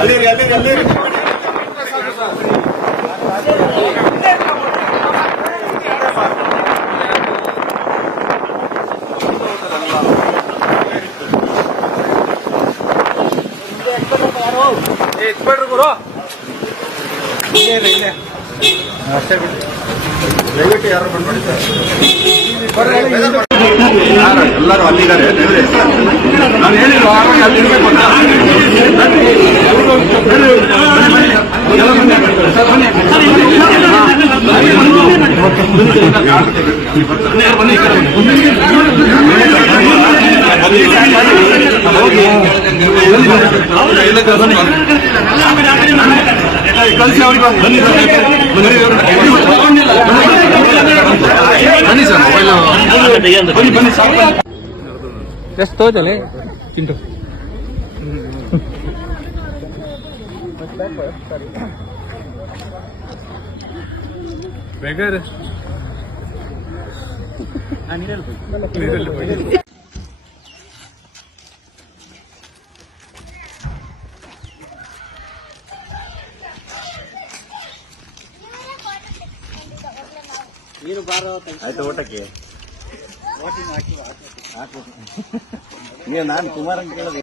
ಅಲ್ಲಿರಿ ಅಲ್ಲಿರಿ ಅಲ್ಲಿರಿ Thank you. ಎತ್ಬೇಡ್ರಿ ಗುರು. ದಯವಿಟ್ಟು ಯಾರು ಬಂದ್ಬಿಡಿ ಎಲ್ಲರೂ ಅಲ್ಲಿದ್ದಾರೆ. ನಾನು ಹೇಳಿದ್ರು ಆರೋಗ್ಯ ಅಲ್ಲಿ ಇರಬೇಕು ಅಂತ. ಕಳಿಸಿ ಅವ್ರಿಗೆ ಬನ್ನಿ ಬನ್ನಿ ಸರ್ ಬನ್ನಿ ಬನ್ನಿ ಸಾಕು ಎಷ್ಟು ತೋಜಲೆ ತಿಂಟು ಬೇಗಾರೆ ಆಯ್ತು ಊಟಕ್ಕೆ? ನೀವು ನಾನು ಕುಮಾರ್ ಅಂತ ಕೇಳಿದೆ.